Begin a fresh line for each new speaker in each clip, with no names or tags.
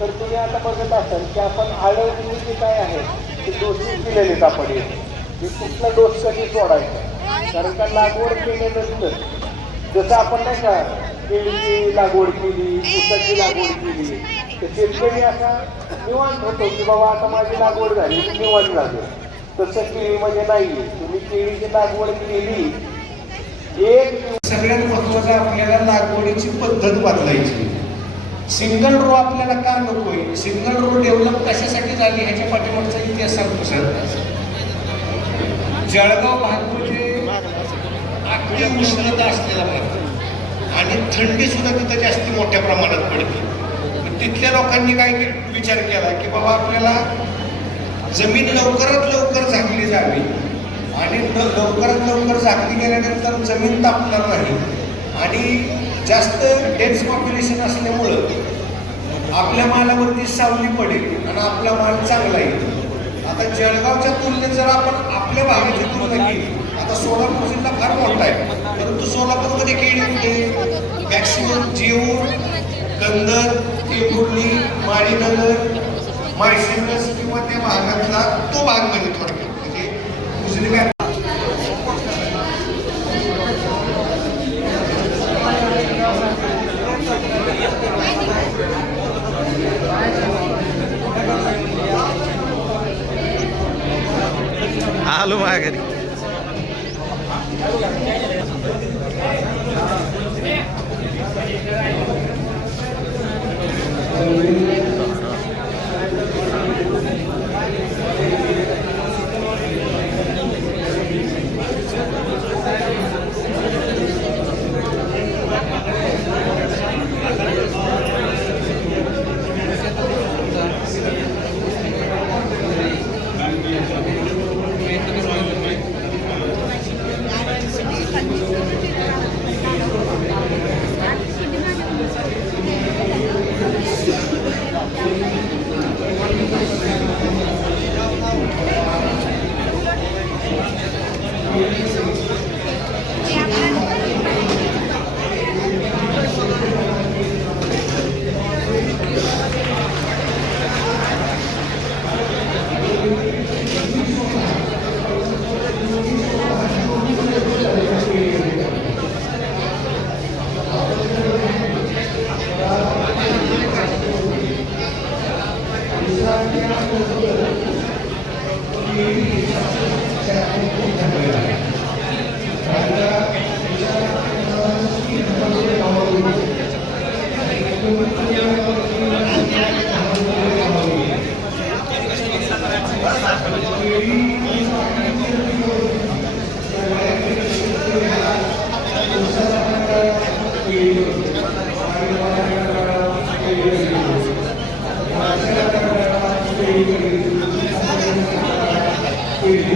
तर तुम्ही आता बघत असाल की आपण आळवणी जी काय आहे ते डोसेस दिलेले आहेत आपण हे. म्हणजे कुठला डोस कधी सोडायचा? कारण का लागवड केल्यानंतर जसं आपण नाही का केळीची लागवड केली ऊसाची लागवड केली तर शेतकरी असा निवांत होतो की बाबा आता माझी लागवड झाली तर निवांत झाली तसं केळीमध्ये नाहीये. तुम्ही केळीची लागवड केली एक
सगळ्यात महत्वाचं आपल्याला लागवडीची पद्धत बदलायची. सिंगल रो आपल्याला का नकोय सिंगल रो डेव्हलप कशासाठी झाली ह्याच्या पाठीमागचा इतिहास सांगतो सर. जळगाव भाग म्हणजे अगदी उष्णता असलेला भाग. आणि थंडी सुद्धा तिथं जास्त मोठ्या प्रमाणात पडते. पण तिथल्या लोकांनी काय विचार केला की बाबा आपल्याला जमीन लवकरात लवकर झाकली जावी आणि लवकरात लवकर झाकली गेल्यानंतर जमीन तापणार नाही. आणि जास्त डेन्स पॉप्युलेशन असल्यामुळं आपल्या मालावरती सावली पडेल आणि आपला माल चांगला येईल. आता जळगावच्या तुलनेत जर आपण आपल्या भागाची तुलना केली आता सोलापूर जिल्हा फार मोठा आहे. परंतु सोलापूरमध्ये केळी कुठे? मॅक्सिमम जेऊर कंदर टेंभुर्णी माळीनगर माळशिरस किंवा त्या भागातला तो भाग म्हणजे थोडक्यात म्हणजे Agri. दुसरी काय
आलो माझ्या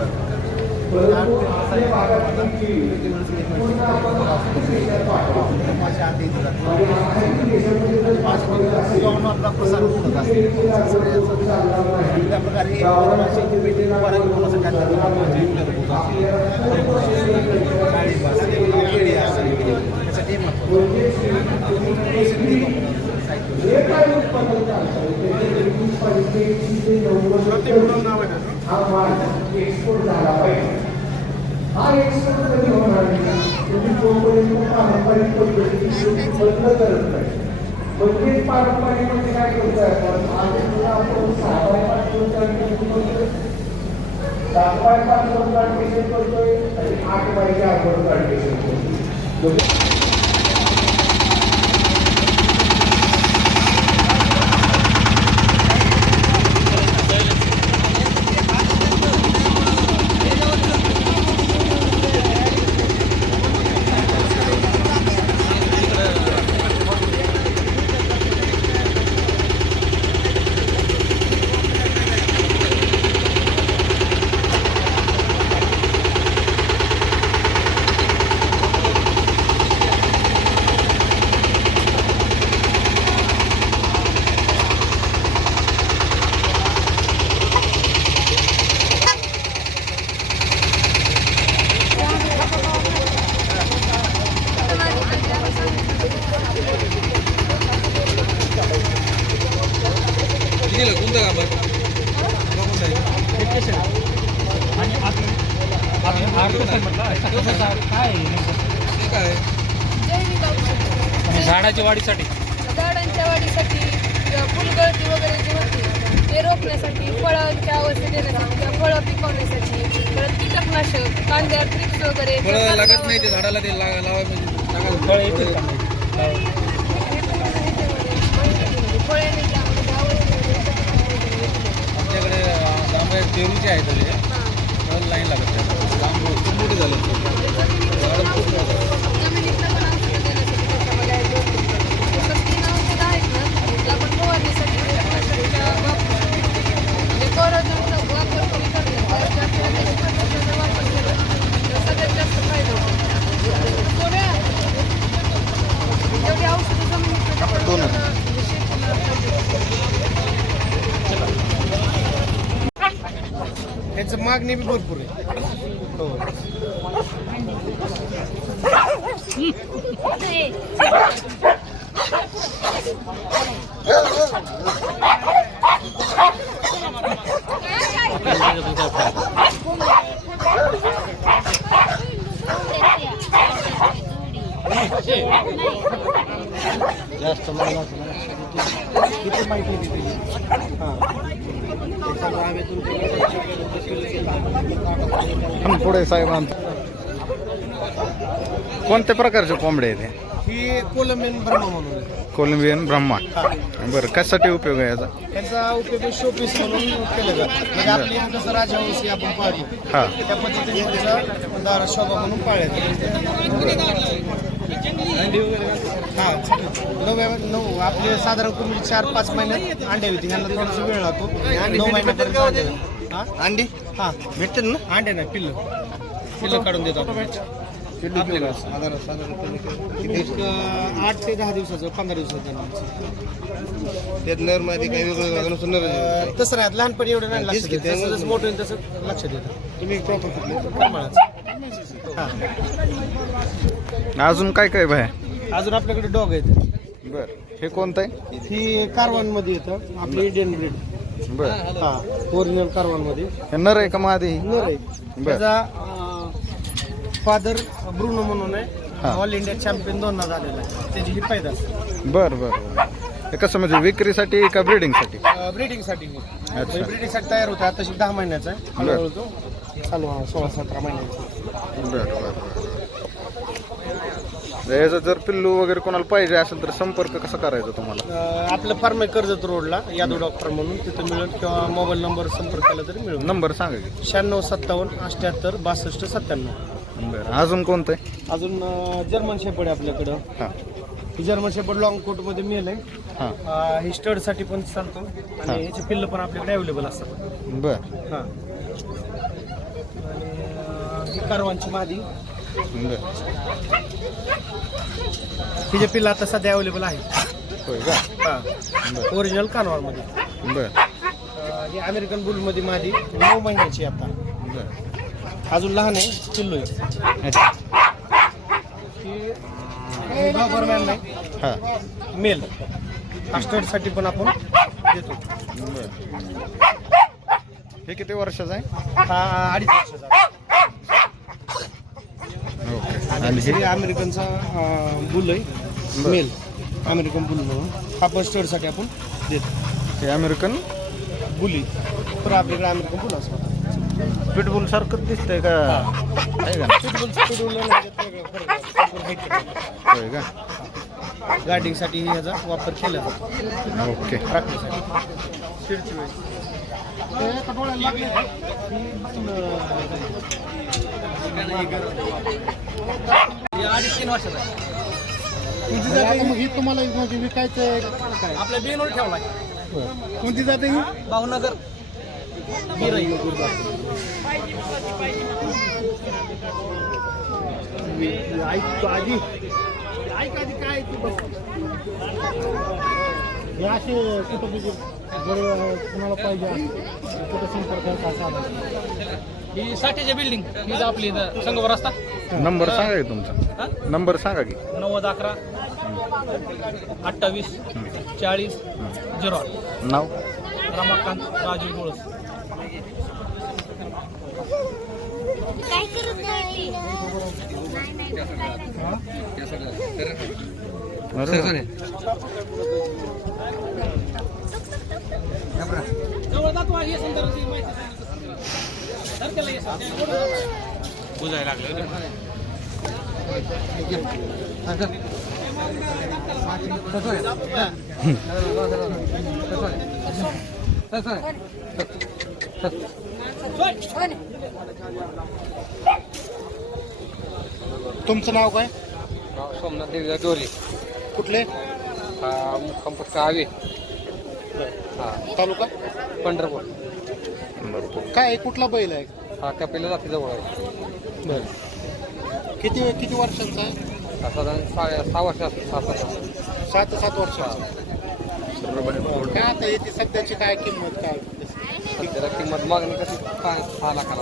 आपला प्रसार होत असते त्या प्रकारे त्यासाठी महत्त्व
एकशे नव्वद हा माल एक्सपोर्ट झाला पाहिजे हा एक्सपोर्ट कधी होणार नाही तुम्ही जोपर्यंत पारंपरिक पद्धतीने बंद करत नाही. म्हणजे पारंपरिक म्हणजे काय करतोय आपण? आधी आपण सहा बाय पाच दोन प्लांटेशन करतोय सात बाय पाच दोन करतोय आणि आठ बायच्या आठ प्लांटेशन करतोय.
झाडाच्या वाढीसाठी.
झाडांच्या वाढीसाठी फुलगळती वगैरे जे होते ते रोखण्यासाठी फळांच्या अवस्थेत देण्यासाठी किंवा फळं पिकवण्यासाठी परत कीटकनाशक कांद्यावर ट्रिप्स वगैरे
फळं लागत नाही ते झाडाला ते ला- लावा म्हणजे टाकायला फळ येतील का
फळे नाही त्यामध्ये त्यामध्ये
आपल्याकडे आंबे पेरूचे आहेत ते. लाईन लागत त्याला. लांब खूप मोठे झाले. झाडं खूप मोठं आहे.
जमिनीतलं पण औषधं देण्यासाठी त्याच्यामध्ये आहे दोन. तसंच तीन औषधं आहेत ना ते आपण फवारणीसाठी कीटकनाशकाच्या वापर म्हणजे कोरोनाचा वापर कमी करणे तर जास्त त्याची कीटकनाशकाचा वापर केला तर सगळ्यात जास्त फायदा होतो कोण्या जेवढी औषधं जमिनीत
दोन.
म्हणजे शेतीला
त्यांचं जास्त किती माहिती दिली हां
पुढे साहेबांचं कोणत्या प्रकारचे कोंबडे आहे ते
ही कोलंबियन ब्रह्मा म्हणून.
कोलंबियन ब्रह्मा. बरं कशासाठी उपयोग आहे याचा?
त्यांचा उपयोग शोपीस म्हणून केलं जातं. म्हणजे आपली जसं राजहंसी आपण पाळली
हा.
त्या पद्धतीने त्याचा दार शोभा म्हणून हा. नऊ नऊ. आपले साधारण कुठली चार पाच महिन्यात अंडे होती. ह्यांना थोडासा वेळ लागतो. नऊ महिन्यापर्यंत अंडे. हा? अंडी? हा. भेटतात ना? अंडे नाही पिल्लं. पिल्लं काढून देतो आपण. आपल्याला साधारण साधारण एक अं, आठ ते दहा दिवसाचं पंधरा दिवसाचं
त्यात नरमध्ये काही वेगळं नुसतं नर
तसं नाही लहानपणी एवढं नाही लक्ष देत जसं जसं मोठं होईल तसं लक्ष देतं
तुम्ही प्रॉपर
हा.
अजून काय काय भाय
अजून आपल्याकडे डॉग आहेत.
बरं. हे कोणतं आहे
ही कारवानमध्ये येतं आपली इंडियन ब्रीड
बरं.
हा ओरिजिनल कारवानमध्ये.
हे नर आहे का मादी?
नर आहे.
बरं.
त्याचा फादर ब्रुनो म्हणून
हा.
आहे ऑल इंडिया चॅम्पियन दोनदा झालेला आहे. त्याची ही पैदास
बरं बरं बरं. हे कसं म्हणजे विक्रीसाठी का ब्रिडिंगसाठी
ब्रिडिंगसाठी
अच्छा.
ब्रिडिंगसाठी तयार होता आता दहा महिन्याचा आहे.
बरं.
हळूहळू तो चालू आहे सोळा सतरा महिन्याचा.
बरं बरं. बरं याचं जर पिल्लू वगैरे कोणाला पाहिजे असेल तर संपर्क कसा करायचा तुम्हाला?
अं, आपलं फार्म आहे कर्जत रोडला यादव डॉक्टर म्हणून. तिथं मिळेल किंवा मोबाईल नंबर संपर्क केला तरी मिळेल.
नंबर सांगा की.
शहाण्णव सत्तावन्न अठ्ठ्याहत्तर बासष्ट सत्त्याण्णव.
बरं अजून कोणतं आहे?
अजून अं, जर्मन शेपड आहे आपल्याकडं.
हां.
ही जर्मन शेपड लॉंग कोटमध्ये मिळेल आहे.
हां.
अं, ही स्टडसाठी पण चालतो.
हा.
आणि याचे पिल्लं पण आपल्याकडे अवेलेबल असतात.
बरं.
हां. आणि अं, ही कारवांची मादी.
बरं
हिचे पिल्लं आता सध्या अवेलेबल आहे.
होय का?
हां ओरिजिनल कानवारमध्ये
बरं
अं, ही अमेरिकन बुलमध्ये मादी नऊ महिन्याची आहे आता.
बरं
अजून लहान आहे पिल्लू आहे.
अच्छा.
ही नाही.
हां.
मेल साठी पण आपण देतो.
बरं हे किती वर्षाचा आहे?
हा अडीच वर्षाचा. आणि हे अमेरिकनचा बुल आहे. मेल. अमेरिकन बुल म्हणून. हा पण स्टडसाठी आपण देतो.
हे अमेरिकन?
बुली तर आपल्याकडे अमेरिकन बुल असतो
पिटबुल सारखं दिसतंय का? आहे का?
पिटबुल पिटबुल
का?
गार्डिंगसाठी ह्याचा वापर केला जातो.
ओके.
राखण्यासाठी? हे अडीच तीन वर्षाचा आहे.
मग ही तुम्हाला म्हणजे विकायचं काय
आपल्या बेनवर ठेवलाय
कोणती जाते ही?
भावनगर. गिराई.
हे असे कुठं म्हणजे कुणाला पाहिजे कुठं संपर्क
ही साठीची बिल्डिंग ही आपली संगवर रस्ता.
नंबर सांगा की तुमचा? नंबर सांगा की.
नव्वद अकरा अठ्ठावीस चाळीस झिरो आठ.
नाव?
रमाकांत राजू गोळस
काय करत नाही
अरे
तुमचं नाव काय?
सोमनाथ देवी डोरी
कुठले?
पक्ष आवे
तालुका?
पंढरपूर.
काय कुठला बैल आहे?
हा कपिला जाती जवळ आहे.
बर. किती किती वर्षांचा आहे?
हा साधारण सहा सहा वर्ष असतील सहा सात
सात सात वर्षांचा. काय आता याची सध्याची काय किंमत काय?
सध्याला किंमत मागणी कशी? सहा सहा लाखाला.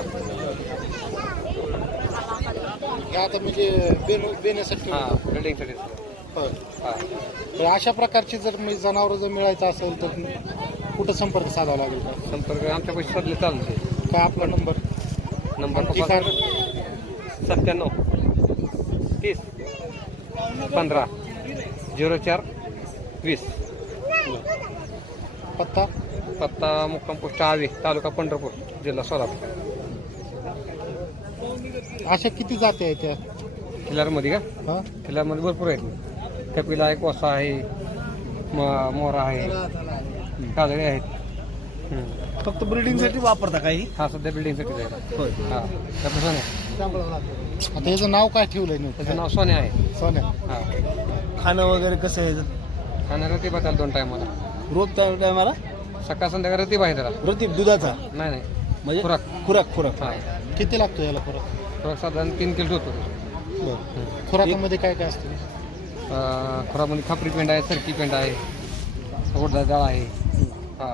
आता म्हणजे बेन बेण्यासाठी.
हा बिल्डिंगसाठी. हा.
तर अशा प्रकारची जर मी जनावर जर मिळायचं असेल तर कुठं संपर्क साधावा लागेल का?
संपर्क आमच्या पैसे सदले चालते
काय आपला नंबर?
नंबर
ठिकाण
सत्त्याण्णव. तीस. पंधरा. झिरो चार. वीस.
पत्ता?
पत्ता मुक्काम पोस्ट आवे तालुका पंढरपूर जिल्हा सोलापूर.
अशा किती जाती आहेत त्या?
खिलारमध्ये का?
हा?
खिलारमध्ये भरपूर आहेत. कपिला आहे कोसा आहे म- मोरा आहे काजळे आहेत.
फक्त ब्रिडिंगसाठी वापरता काही
हा? सध्या बिल्डिंगसाठी आहे. हा त्याचं सोन्या
आता याचं नाव काय ठेवलंय
त्याचं नाव सोन्या आहे.
सोन्या
हा.
खाणं वगैरे कसं आहे
रतीब आहे त्याला दोन टायमाला
रोज टायमाला
सकाळ संध्याकाळ रतीब आहे त्याला
रतीब दुधाचा?
नाही नाही.
म्हणजे
खुराक.
खुराक खुराक.
हा.
किती लागतो याला खुराक?
खुराक साधारण तीन किलो होतो.
बरं. खुराकामध्ये काय काय असतं?
खुराकमध्ये खापरी पेंड आहे सरकी पेंड आहे उडदा डाळ आहे. हा.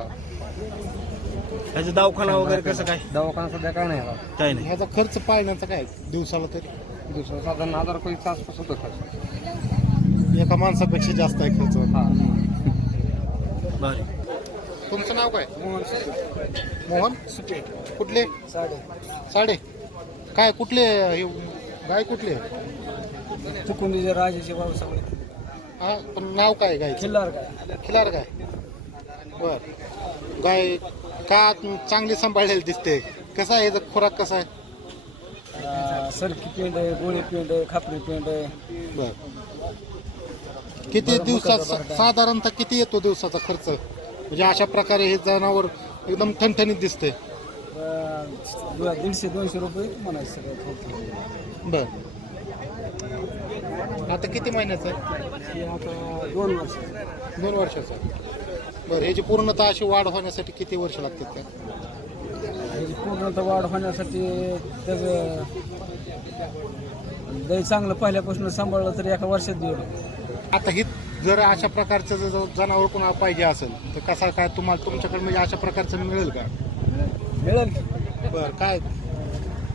ह्याचं दवाखाना वगैरे कसं काय?
दवाखाना सध्या काय नाही
काय नाही.
ह्याचा खर्च पाळण्याचा काय? दिवसाला तरी?
दिवसा साधारण हजार कोळीचा आसपास होतो खर्च.
एका माणसापेक्षा जास्त आहे खर्च.
हा.
भारी
तुमचं नाव काय? मोहन कुठले? साडे. साडे. काय कुठले हे गाय कुठले
चुकुंडीचे राजाचे बाबा सगळे.
हा पण नाव काय गाय
खिल्लार काय
खिलार गाय. बर. गाय का चांगली सांभाळलेली दिसते? कसा आहे? याचा खुराक कसा आहे?
सरकी पेंड आहे गोळी पेंड आहे खापरी पेंड आहे.
बर. किती दिवसात साधारणतः किती येतो दिवसाचा खर्च? म्हणजे अशा प्रकारे हे जनावर एकदम ठणठणीत दिसते
दीडशे दोनशे रुपये म्हणायचं सगळं
बर. आता किती महिन्याचं आहे?
आता दोन वर्ष
दोन वर्षाचं बरं ह्याची पूर्णतः अशी वाढ होण्यासाठी किती वर्ष लागतात त्या
ह्याची पूर्णतः वाढ होण्यासाठी त्याचं दही चांगलं पहिल्यापासून सांभाळलं तर एका वर्षात देऊ
आता ही जर अशा प्रकारचं जर जनावर कोणाला पाहिजे असेल तर कसा काय तुम्हाला तुमच्याकडे म्हणजे अशा प्रकारचं मिळेल का?
मिळेल?
बरं काय?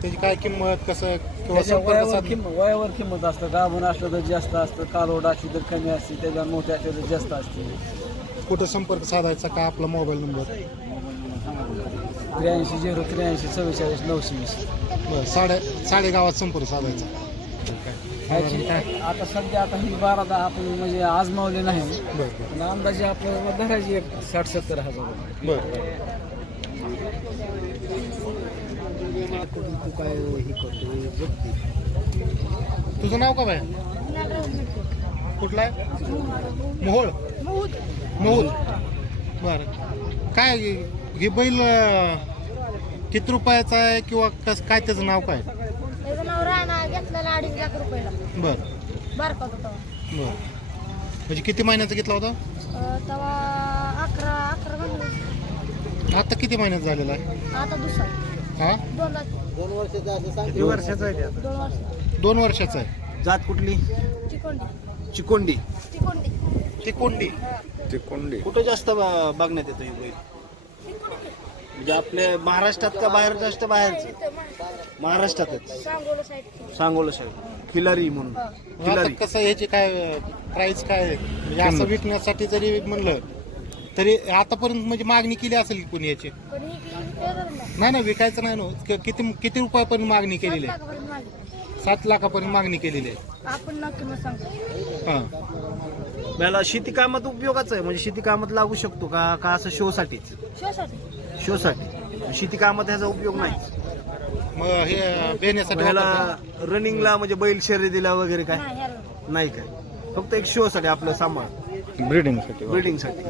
त्याची काय किंमत कसं किंवा
त्याच्या
संपर्क
वयावर? किंमत वयावर किंमत असतं. गाभण असलं तर जास्त असतं कालोड असली तर कमी असते त्याच्यावर मोठे असले तर जास्त असते.
कुठं संपर्क साधायचा का आपला मोबाईल नंबर?
त्र्याऐंशी झिरो त्र्याऐंशी चव्वेचाळीस नऊशे वीस.
बरं साडे साडेगावात संपर्क साधायचा.
ह्याची आता सध्या आता ही बारा दहा आपण म्हणजे आजमावले नाही. पण अंदाजे आपल्याला धरायची एक साठ सत्तर हजार कुठून तू काय हे करतो जगते
तुझं नाव का बाय? कुठलं आहे? मोहोळ? मोहोळ. बरं. काय हे बैल किती रुपयाचा आहे किंवा कस काय त्याचं नाव काय
त्याचं नाव राणा घेतलेला अडीच लाख रुपयाला.
बरं.
बारका होता तेव्हा.
बरं. म्हणजे किती महिन्याचा घेतला होता?
अं, तेव्हा अकरा अकरा महिने.
आता किती महिन्यात झालेला आहे?
आता दुसरा.
हा?
दोन लाख.
दोन वर्षाचा असं सांग. किती वर्षाचा आहे ते आता?
दोन वर्ष.
दोन वर्षाचा आहे.
जात कुठली?
चिकोंडी.
चिकोंडी.
चिकोंडी.
ती कोंडी
ते कोंडी
कुठं जास्त ब- बघण्यात येतो हे बैल? म्हणजे आपल्या महाराष्ट्रात का बाहेर जास्त बाहेरचं? महाराष्ट्रातच.
सांगोला साईड
सांगोला साहेब खिलारी म्हणून.
आता
खिलारी.
कसं ह्याची काय प्राइस काय आहे? म्हणजे असं विकण्यासाठी जरी म्हणलं तरी आतापर्यंत म्हणजे मागणी केली असेल की कोणी याची?
पण ही नाही.
नाही ना विकायचं नाही ना. क- किती किती रुपयापर्यंत मागणी केलेली आहे?
लाखापर्यंत मागे.
सात लाखापर्यंत मागणी केलेली आहे.
आपण सांगतो.
हा.
मला शेती कामात उपयोगाचं आहे. म्हणजे शेती कामात लागू शकतो का का असं शो साठीच
शिवासाठी
शो साठी शेती कामात ह्याचा उपयोग नाही.
मग हे बेण्यासाठी
ह्याला
वापरतात.
रनिंगला म्हणजे बैल शर्यतीला वगैरे काय?
नाही
काय? फक्त एक शो साठी आपलं सांभाळ.
ब्रिडिंगसाठी
ब्रिडिंगसाठी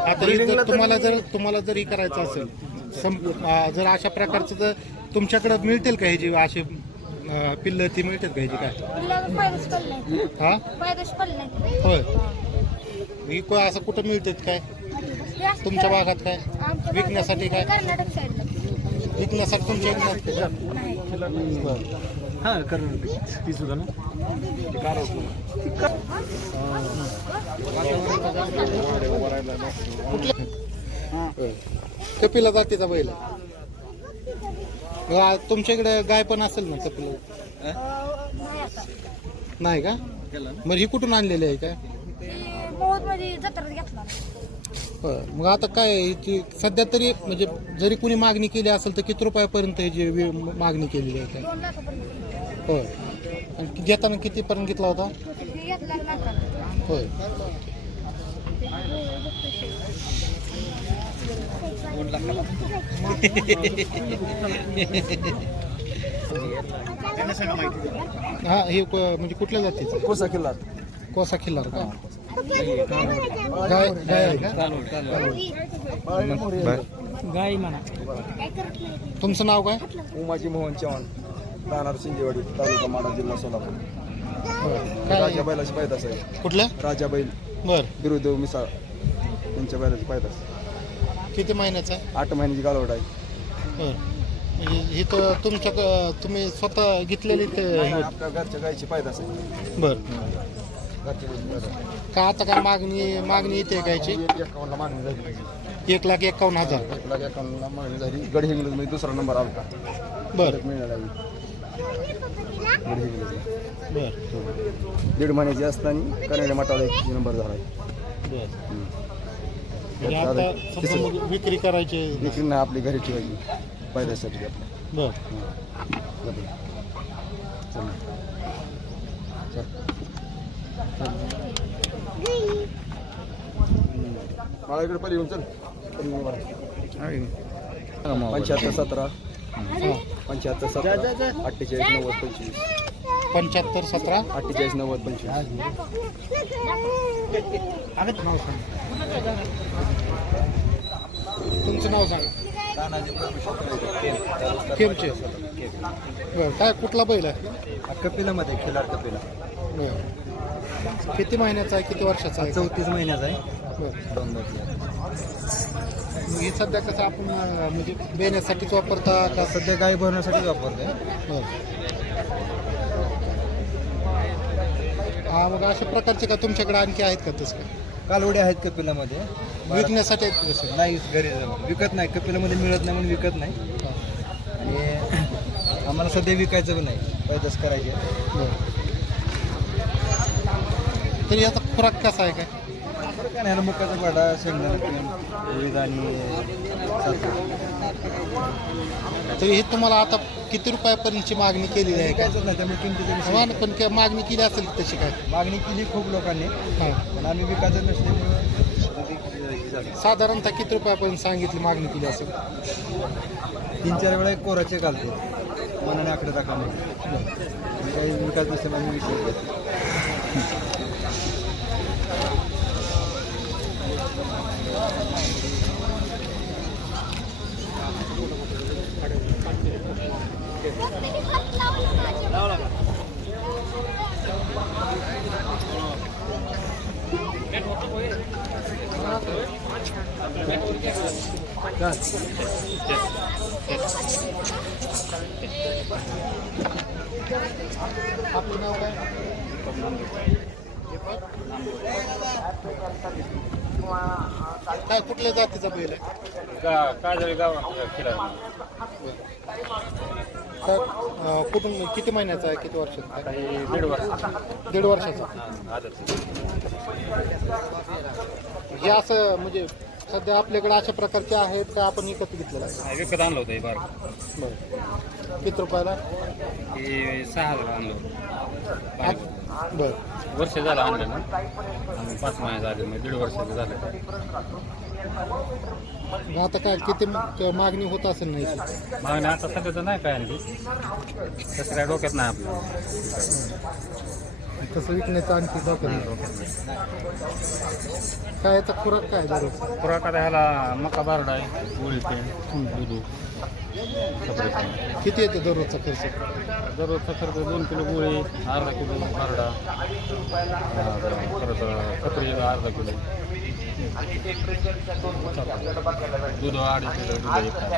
आता हे जर तुम्हाला जर तुम्हाला जर हे करायचं असेल सम- जर अशा प्रकारचं जर तुमच्याकडे मिळतील का ह्याची अशी अ, पिल्लं ती मिळतात का ह्याची काय?
पिल्ला पायदश पडले नाही
हा?
पायदश पडले नाही
होय. ही को- असं कुठं मिळतात काय? तुमच्या भागात काय? विकण्यासाठी काय?
कर्नाटक साईडला
विकण्यासाठी तुमच्या इकडे नसते का?
नाही
बरं.
हा ती सुद्धा ना?
कपिला जातीचा बैल आहे. गा- तुमच्या इकडे गाय पण असेल ना कपिला?
नाही आता
नाही का मग ही कुठून आणलेली आहे
मध्ये जत्रात घेतला
मग आता काय आहे की सध्या तरी म्हणजे जरी कुणी मागणी केली असेल तर किती रुपयापर्यंत ह्याची वे- मागणी केलेली आहे काय
दोन लाखापर्यंत.
होय. आणि घेताना कितीपर्यंत घेतला होता? होय. हा हे क- म्हणजे कुठल्या जातीचं?
कोसा किल्ला.
कोसा खिल्लार का? गाय
गाई म्हणा
तुमचं नाव काय?
उमाजी मोहन चव्हाण राहणार शिंदेवाडी तालुका माडा जिल्हा सोलापूर.
काय?
राजा बैलाची पायदास आहे.
कुठल्या?
राजा बैल.
बर.
बिरुदेव मिसाळ यांच्या बैलाची पायदास
किती महिन्याचा आहे?
आठ महिन्याची गालवड आहे.
बर. हे हे तर तुमच्या क- तुम्ही स्वतः घेतलेली ते.
आपल्या घरच्या गायची पायदास आहे.
बर.
घरच्या गायची
का आता काय मागणी मागणी येते गायची
एक एकावन्नला मागणी झाली.
एक लाख एकावन्न हजार.
एक लाख एकावन्नला मागणी झाली. गडमध्ये दुसरा नंबर आला
बर.
मिळाला गड
बर.
दीड महिन्याची असताना कन्याच्या मठाला एक नंबर झाला.
बर. म्हणजे आता समजा मग विक्री करायची
विक्री नाही आपली घरी ठेवायची. पायदासाठी आपल्या
बर.
मला इकडे पहिले येऊन चल. पंच्याहत्तर सतरा. पंच्याहत्तर सतरा. अठ्ठेचाळीस नव्वद पंचवीस.
पंच्याहत्तर सतरा.
अठ्ठेचाळीस नव्वद पंचवीस.
तुमचं नाव सांगा. केमचे बर काय कुठला बैल आहे?
कपिलामध्ये खिलार कपिला.
बर. किती महिन्याचा आहे किती वर्षाचा आहे?
चौतीस महिन्याचा आहे. दोन
हे सध्या कसं आपण म्हणजे बेण्यासाठीच वापरता का?
सध्या गाई भरण्यासाठी वापरतोय.
बर. हा मग अशा प्रकारचे का तुमच्याकडे आणखी आहेत का तसं?
कालवडे आहेत कपिलामध्ये.
विकण्यासाठी आहेत का तसं?
नाही घरी. विकत नाही. कपिलामध्ये मिळत नाही म्हणून विकत नाही. आणि आम्हाला सध्या विकायचं पण नाही. पैदास करायचे.
तरी याचा खुराक कसा आहे काय?
नाही मुकाचा शेंगदाणा विविध आणि
तर हे तुम्हाला आता किती रुपयापर्यंतची मागणी केलेली आहे
काय? नाही त्यामुळे किमतीचा विषय
हा पण काय मागणी केली असेल तशी काय?
मागणी केली खूप लोकांनी
हां.
पण आम्ही विकायचं नसल्यामुळे.
साधारणतः किती रुपयापर्यंत सांगितली मागणी केली असेल?
तीन चार वेळा एक कोराचे घालतो. मनाने आकडे टाका काही विकास नसेल आम्ही विषय करतो
आपलं नाव काय काय कुठल्या जातीचा बैल आहे?
काय गाव
तर अं, कुठून किती महिन्याचा आहे किती वर्षाचा आहे?
दीड वर्ष.
दीड वर्षाचा. हे असं म्हणजे सध्या आपल्याकडे अशा प्रकारचे आहेत का आपण विकत घेतलेलं आहे?
विकत आणलं होतं हे बार
बरं. किती रुपयाला?
हे सहा हजार आणलं होतं.
बरं.
वर्ष झालं आणलं ना. पाच महिने झाले म्हणजे दीड वर्षाचं झालं.
मग आता काय किती मागणी होत असेल नाही?
मागणी आता सध्याचं नाही काय आणखी. तसं काय डोक्यात नाही आपलं.
तसं विकण्याचं आणखी डोक्यात नाही. काय याचा खुराक काय
खुराक आता ह्याला मका बारडा आहे गोळी पेंड दूध
किती येतो दररोजचा खर्च?
दररोजचा खर्च दोन किलो गोळी अर्धा किलो बारडा परत खत्री अर्धा किलो. दूध अडीच किलो दूध एक टाइम.